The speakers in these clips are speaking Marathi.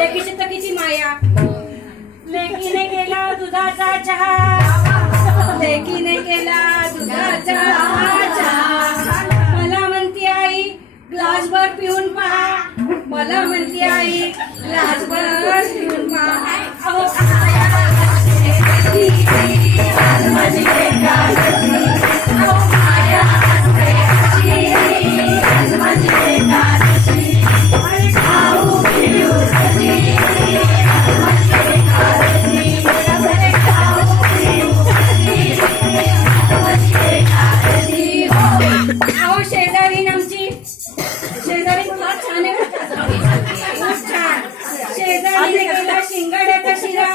लेकीची तर किती माया. लेकीने केला दुधाचा चहा, लेकीने केला दुधाचा चहा. मला म्हणती आई ग्लासभर पिऊन पहा, मला म्हणती आई ग्लासभर पिऊन पहा. अहो आज माझी एकादशी, अहो माया असते अशी, आज माझी एकादशी. अरे खाऊ पिऊ कशी, आज माझी एकादशी. अरे खाऊ पिऊ कशी, आज माझी एकादशी. अहो शेजारी आमची, शेजारी फार छान आहे, खूप छान. शेजारीने केला शिंगाड्याचा शिरा,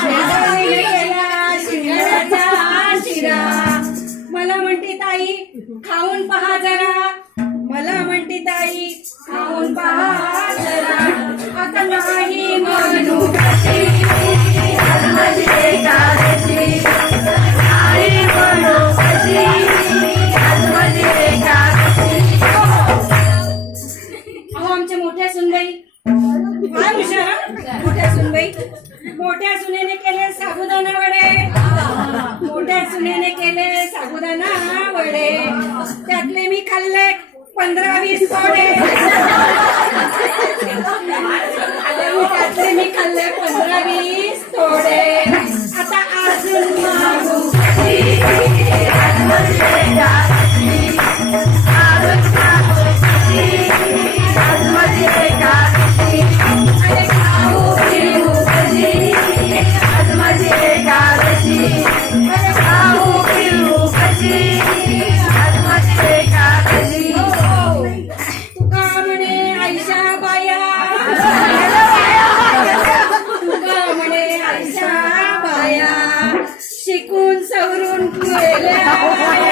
शेजारीने केला शिंगाड्याचा शिरा. मला म्हणते ताई खाऊन पहा जरा, मला म्हणते ताई खाऊन पहा जरा. आता नाही म्हणू कशी, आज माझी एकादशी. नाही म्हणू कशी, आज माझी एकादशी. अहो आमच्या मोठ्या सुनबाई काय हुशार, मोठ्या सुनबाई. मोठ्या सुनेने केले साबुदाणा वडे, मोठ्या सुनेने केले साबुदाणा वडे. त्यातले मी खाल्ले 15-20 तोडे, त्यातले मी खाल्ले 15-20 तोडे. आता अजून मागू कशी, आज माझी एकादशी. अजून मागू कशी, आज माझी एकादशी. अरे खाऊ पिऊ कशी, आज माझी एकादशी. अरे खाऊ पिऊ कशी, आज माझी एकादशी. तुका म्हणे आयशा बाया, तुका म्हणे आयशा बाया, शिकून सवरून गेल्या.